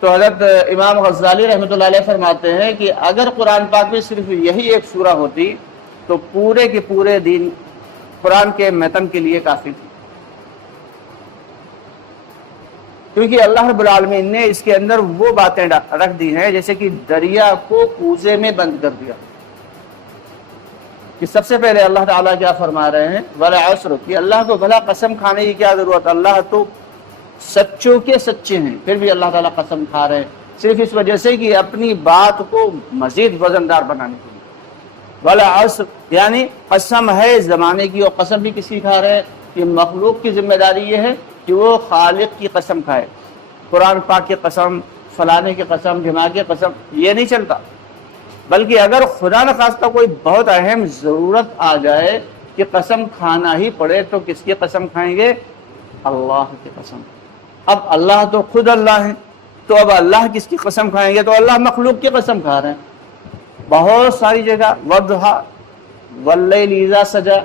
تو حضرت امام غزالی رحمۃ اللہ علیہ فرماتے ہیں کہ اگر قرآن پاک میں صرف یہی ایک سورہ ہوتی تو پورے کے پورے دین قرآن کے متن کے لیے کافی تھی، کیونکہ اللہ رب العالمین نے اس کے اندر وہ باتیں رکھ دی ہیں جیسے کہ دریا کو کوزے میں بند کر دیا، کہ سب سے پہلے اللہ تعالیٰ کیا فرما رہے ہیں والعصر، کہ اللہ کو بھلا قسم کھانے کی کیا ضرورت، اللہ تو سچوں کے سچے ہیں، پھر بھی اللہ تعالیٰ قسم کھا رہے ہیں صرف اس وجہ سے کہ اپنی بات کو مزید وزندار بنانے کے لیے۔ والعصر یعنی قسم ہے زمانے کی، اور قسم بھی کسی کھا رہے ہیں کہ مخلوق کی ذمہ داری یہ ہے کہ وہ خالق کی قسم کھائے، قرآن پاک کی قسم، فلانے کی قسم، ڈھماکے کی قسم، یہ نہیں چلتا، بلکہ اگر خدا نخواستہ کوئی بہت اہم ضرورت آ جائے کہ قسم کھانا ہی پڑے تو کس کی قسم کھائیں گے؟ اللہ کی قسم۔ اب اللہ تو خود اللہ ہے، تو اب اللہ کس کی قسم کھائیں گے؟ تو اللہ مخلوق کی قسم کھا رہے ہیں۔ بہت ساری جگہ والضحیٰ واللیل اذا سجا،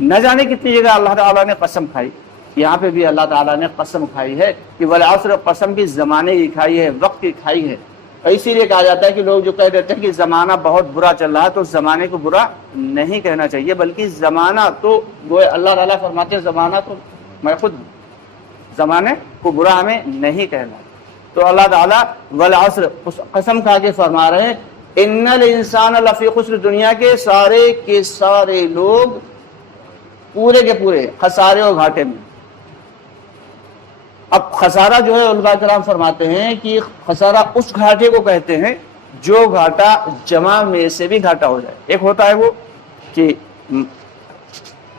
نہ جانے کتنی جگہ اللہ تعالیٰ نے قسم کھائی، یہاں پہ بھی اللہ تعالیٰ نے قسم کھائی ہے کہ والعصر، قسم کی زمانے کی کھائی ہے، وقت کی کھائی ہے۔ اسی لیے کہا جاتا ہے کہ لوگ جو کہہ دیتے ہیں کہ زمانہ بہت برا چل رہا ہے، تو زمانے کو برا نہیں کہنا چاہیے، بلکہ زمانہ تو وہ اللہ تعالیٰ فرماتے ہیں زمانہ تو میں خود ہوں، زمانے کو برا ہمیں نہیں کہنا۔ تو اللہ تعالیٰ والعصر قسم کھا کے فرما رہے ہیں ان الانسان لفی خسر، دنیا کے سارے لوگ پورے کے پورے خسارے اور گھاٹے میں۔ اب خسارہ جو ہے علماء کرام فرماتے ہیں کہ خسارہ اس گھاٹے کو کہتے ہیں جو گھاٹا جمع میں سے بھی گھاٹا ہو جائے۔ ایک ہوتا ہے وہ کہ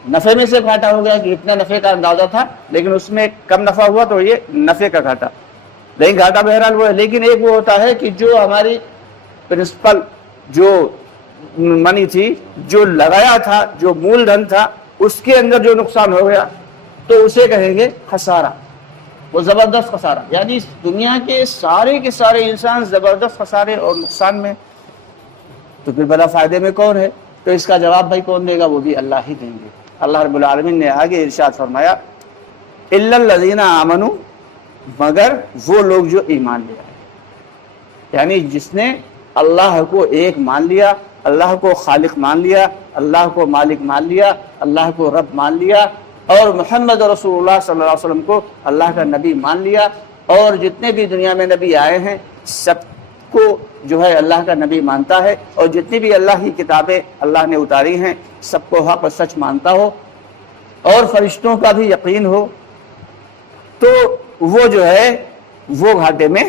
نفع میں سے گھاٹا ہو گیا کہ اتنا نفع کا اندازہ تھا لیکن اس میں کم نفع ہوا تو یہ نفع کا گھاٹا، لیکن گھاٹا بہرحال وہ ہے۔ لیکن ایک وہ ہوتا ہے کہ جو ہماری پرنسپل جو منی تھی، جو لگایا تھا، جو مول دھن تھا، اس کے اندر جو نقصان ہو گیا تو اسے کہیں گے خسارہ، وہ زبردست خسارہ۔ یعنی دنیا کے سارے انسان زبردست خسارے اور نقصان میں، تو پھر بڑا فائدے میں کون ہے؟ تو اس کا جواب بھائی کون دے گا؟ وہ بھی اللہ ہی دیں گے۔ اللہ رب العالمین نے آگے ارشاد فرمایا الا الذین آمنوا، مگر وہ لوگ جو ایمان لے آئے، یعنی جس نے اللہ کو ایک مان لیا، اللہ کو خالق مان لیا، اللہ کو مالک مان لیا، اللہ کو رب مان لیا، اور محمد رسول اللہ صلی اللہ علیہ وسلم کو اللہ کا نبی مان لیا، اور جتنے بھی دنیا میں نبی آئے ہیں سب کو جو ہے اللہ کا نبی مانتا ہے، اور جتنی بھی اللہ کی کتابیں اللہ نے اتاری ہیں سب کو حق و سچ مانتا ہو، اور فرشتوں کا بھی یقین ہو، تو وہ جو ہے وہ گھاٹے میں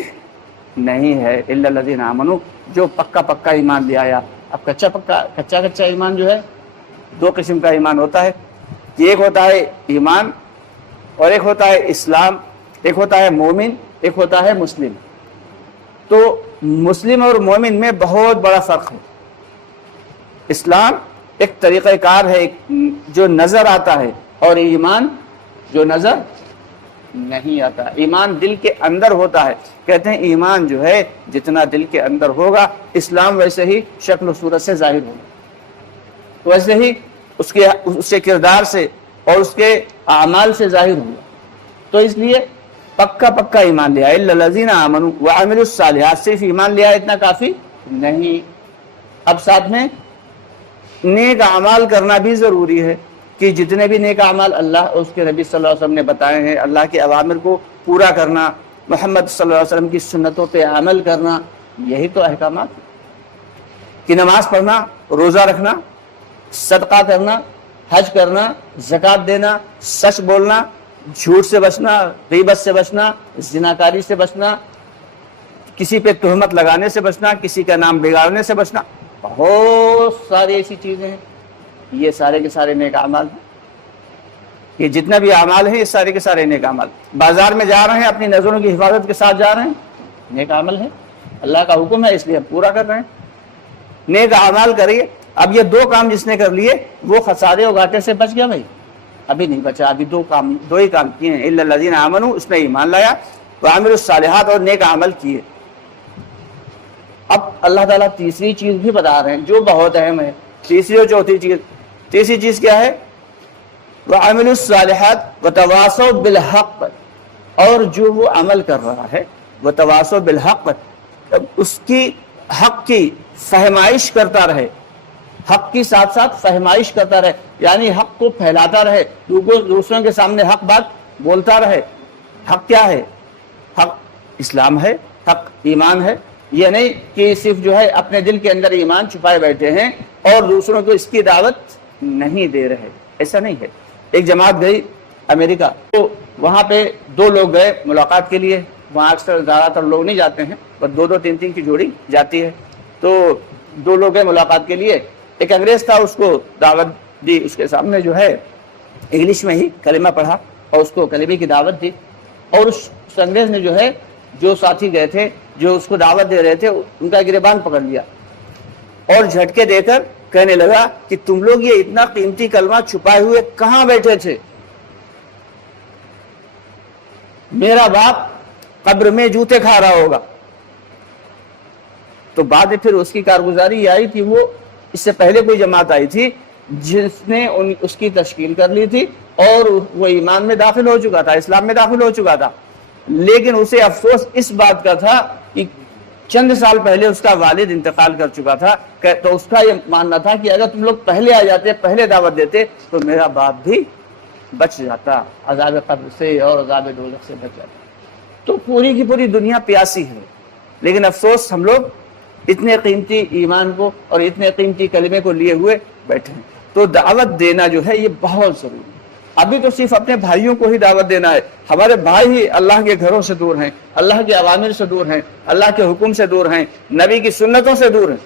نہیں ہے۔ الا الذین آمنوا، جو پکا ایمان لے آیا۔ اب کچا ایمان جو ہے دو قسم کا ایمان ہوتا ہے، ایک ہوتا ہے ایمان اور ایک ہوتا ہے اسلام، ایک ہوتا ہے مومن، ایک ہوتا ہے مسلم۔ تو مسلم اور مومن میں بہت بڑا فرق ہے۔ اسلام ایک طریقہ کار ہے جو نظر آتا ہے، اور ایمان جو نظر نہیں آتا۔ ایمان دل کے اندر ہوتا ہے، کہتے ہیں ایمان جو ہے جتنا دل کے اندر ہوگا، اسلام ویسے ہی شکل و صورت سے ظاہر ہوگا، ویسے ہی اس کے کردار سے اور اس کے اعمال سے ظاہر ہوگا۔ تو اس لیے پکا ایمان لیا۔ الا الذین آمنوا وعملوا الصالحات، صرف ایمان لیا اتنا کافی نہیں، اب ساتھ میں نیک اعمال کرنا بھی ضروری ہے، کہ جتنے بھی نیک اعمال اللہ اور اس کے نبی صلی اللہ علیہ وسلم نے بتائے ہیں، اللہ کے اوامر کو پورا کرنا، محمد صلی اللہ علیہ وسلم کی سنتوں پہ عمل کرنا، یہی تو احکامات ہیں کہ نماز پڑھنا، روزہ رکھنا، صدقہ کرنا، حج کرنا، زکوٰۃ دینا، سچ بولنا، جھوٹ سے بچنا، غیبت سے بچنا، زناکاری سے بچنا، کسی پہ تہمت لگانے سے بچنا، کسی کا نام بگاڑنے سے بچنا، بہت ساری ایسی چیزیں ہیں۔ یہ سارے کے سارے نیک اعمال ہیں، یہ جتنا بھی اعمال ہیں یہ سارے کے سارے نیک اعمال۔ بازار میں جا رہے ہیں، اپنی نظروں کی حفاظت کے ساتھ جا رہے ہیں، نیک عمل ہے، اللہ کا حکم ہے اس لیے ہم پورا کر رہے ہیں۔ نیک اعمال کریے۔ اب یہ دو کام جس نے کر لیے وہ خسارے اور گھاٹے سے بچ گیا۔ بھائی ابھی نہیں بچا، ابھی دو ہی کام کیے ہیں۔ الا الذین آمنوا، اس نے ایمان لایا، وعملوا الصالحات، اور نیک عمل کیے۔ اب اللہ تعالیٰ تیسری چیز بھی بتا رہے ہیں جو بہت اہم ہے، تیسری اور چوتھی چیز۔ تیسری چیز کیا ہے؟ وعملوا الصالحات وتواصوا بالحق، اور جو وہ عمل کر رہا ہے وتواصوا بالحق، اس کی حق کی فہمائش کرتا رہے، حق کی ساتھ ساتھ فہمائش کرتا رہے، یعنی حق کو پھیلاتا رہے، دوسروں کے سامنے حق بات بولتا رہے۔ حق کیا ہے؟ حق اسلام ہے، حق ایمان ہے۔ یہ نہیں کہ صرف جو ہے اپنے دل کے اندر ایمان چھپائے بیٹھے ہیں اور دوسروں کو اس کی دعوت نہیں دے رہے، ایسا نہیں ہے۔ ایک جماعت گئی امریکہ، تو وہاں پہ دو لوگ گئے ملاقات کے لیے، وہاں اکثر زیادہ تر لوگ نہیں جاتے ہیں، بس دو دو تین تین کی جوڑی جاتی ہے۔ تو دو لوگ گئے ملاقات کے لیے، ایک انگریز تھا، اس کو دعوت دی، اس کے سامنے جو ہے انگلش میں ہی کلمہ پڑھا اور اس کو کلمے کی دعوت دی، اور اس انگریز نے جو ہے جو ساتھی گئے تھے جو اس کو دعوت دے رہے تھے ان کا گریبان پکڑ لیا اور جھٹکے دے کر کہنے لگا کہ تم لوگ یہ اتنا قیمتی کلمہ چھپائے ہوئے کہاں بیٹھے تھے؟ میرا باپ قبر میں جوتے کھا رہا ہوگا۔ تو بعد میں پھر اس کی کارگزاری یہ آئی کہ وہ اس سے پہلے کوئی جماعت آئی تھی جس نے اس کی تشکیل کر لی تھی اور وہ ایمان میں داخل ہو چکا تھا، اسلام میں داخل ہو چکا تھا، لیکن اسے افسوس اس بات کا تھا کہ چند سال پہلے اس کا والد انتقال کر چکا تھا، تو اس کا یہ ماننا تھا کہ اگر تم لوگ پہلے آ جاتے، پہلے دعوت دیتے تو میرا باپ بھی بچ جاتا، عذاب قبر سے اور عذاب دوزخ سے بچ جاتا۔ تو پوری کی پوری دنیا پیاسی ہے، لیکن افسوس ہم لوگ اتنے قیمتی ایمان کو اور اتنے قیمتی کلمے کو لیے ہوئے بیٹھے ہیں۔ تو دعوت دینا جو ہے یہ بہت ضروری ہے۔ ابھی تو صرف اپنے بھائیوں کو ہی دعوت دینا ہے، ہمارے بھائی ہی اللہ کے گھروں سے دور ہیں، اللہ کے اوامر سے دور ہیں، اللہ کے حکم سے دور ہیں، نبی کی سنتوں سے دور ہیں،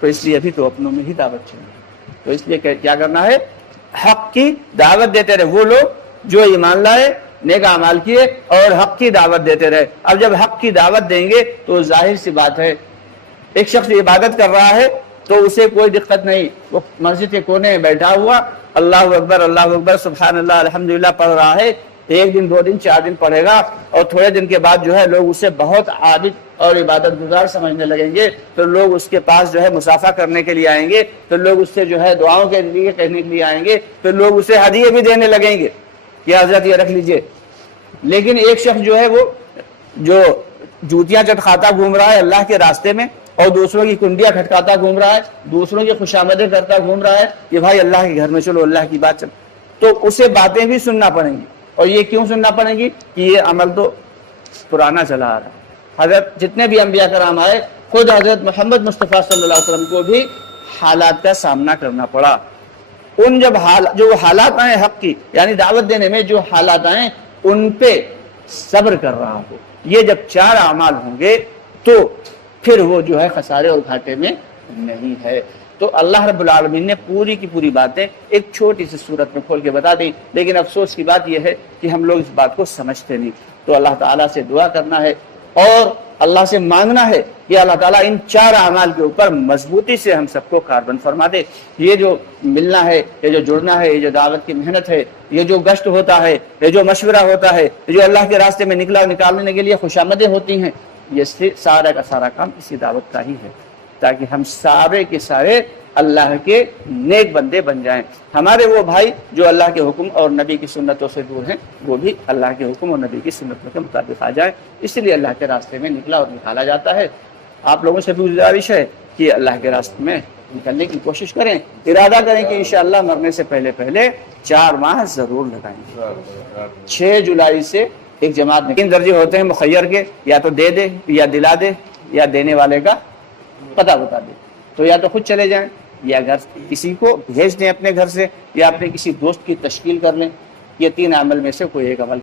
تو اس لیے ابھی تو اپنوں میں ہی دعوت چاہیے۔ تو اس لیے کیا کرنا ہے؟ حق کی دعوت دیتے رہے، وہ لوگ جو ایمان لائے، نیک اعمال کیے اور حق کی دعوت دیتے رہے۔ اب جب حق کی دعوت دیں گے تو ظاہر سی بات ہے، ایک شخص عبادت کر رہا ہے تو اسے کوئی دقت نہیں، وہ مسجد کے کونے میں بیٹھا ہوا اللہ اکبر سبحان اللہ الحمدللہ پڑھ رہا ہے، ایک دن دو دن چار دن پڑھے گا اور تھوڑے دن کے بعد جو ہے لوگ اسے بہت عابد اور عبادت گزار سمجھنے لگیں گے، تو لوگ اس کے پاس جو ہے مصافحہ کرنے کے لیے آئیں گے، تو لوگ اس سے جو ہے دعاؤں کے لیے کہنے کے لیے آئیں گے، تو لوگ اسے ہدیے بھی دینے لگیں گے کہ حضرت یہ رکھ لیجئے۔ لیکن ایک شخص جو ہے وہ جو جوتیاں چٹکھاتا گھوم رہا ہے اللہ کے راستے میں اور دوسروں کی کنڈیاں کھٹکاتا گھوم رہا ہے، دوسروں کی خوشامدیں کرتا گھوم رہا ہے کہ بھائی اللہ کے گھر میں چلو، اللہ کی بات چلو، تو اسے باتیں بھی سننا پڑیں گی۔ اور یہ کیوں سننا پڑیں گی؟ کہ یہ عمل تو پرانا چلا آ رہا ہے۔ حضرت جتنے بھی انبیاء کرام آئے، خود حضرت محمد مصطفیٰ صلی اللہ علیہ وسلم کو بھی حالات کا سامنا کرنا پڑا۔ ان جو حالات آئے حق کی یعنی دعوت دینے میں جو حالات آئے ان پہ صبر کر رہا ہو، یہ جب چار اعمال ہوں گے تو پھر وہ جو ہے خسارے اور گھاٹے میں نہیں ہے۔ تو اللہ رب العالمین نے پوری کی پوری باتیں ایک چھوٹی سی صورت میں کھول کے بتا دی، لیکن افسوس کی بات یہ ہے کہ ہم لوگ اس بات کو سمجھتے نہیں۔ تو اللہ تعالیٰ سے دعا کرنا ہے اور اللہ سے مانگنا ہے کہ اللہ تعالیٰ ان چار اعمال کے اوپر مضبوطی سے ہم سب کو کاربند فرما دے۔ یہ جو ملنا ہے، یہ جو جڑنا ہے، یہ جو دعوت کی محنت ہے، یہ جو گشت ہوتا ہے، یہ جو مشورہ ہوتا ہے، یہ جو اللہ کے راستے میں نکالنے کے لیے خوشامدیں ہوتی ہیں، یہ سارا کا سارا کام اسی دعوت کا ہی ہے، تاکہ ہم سارے کے سارے اللہ کے نیک بندے بن جائیں۔ ہمارے وہ بھائی جو اللہ کے حکم اور نبی کی سنتوں سے دور ہیں، وہ بھی اللہ کے حکم اور نبی کی سنتوں کے مطابق آ جائیں۔ اس لیے اللہ کے راستے میں نکلا اور نکالا جاتا ہے۔ آپ لوگوں سے بھی گزارش ہے کہ اللہ کے راستے میں نکلنے کی کوشش کریں، ارادہ کریں کہ انشاءاللہ مرنے سے پہلے 4 ماہ ضرور لگائیں گے۔ 6 جولائی سے ایک جماعت میں 3 درجے ہوتے ہیں مخیر کے، یا تو دے دے یا دلا دے یا دینے والے کا پتہ بتا دے، تو یا تو خود چلے جائیں یا گھر کسی کو بھیج دیں اپنے گھر سے، یا اپنے کسی دوست کی تشکیل کر لیں۔ یہ 3 عمل میں سے کوئی ایک عمل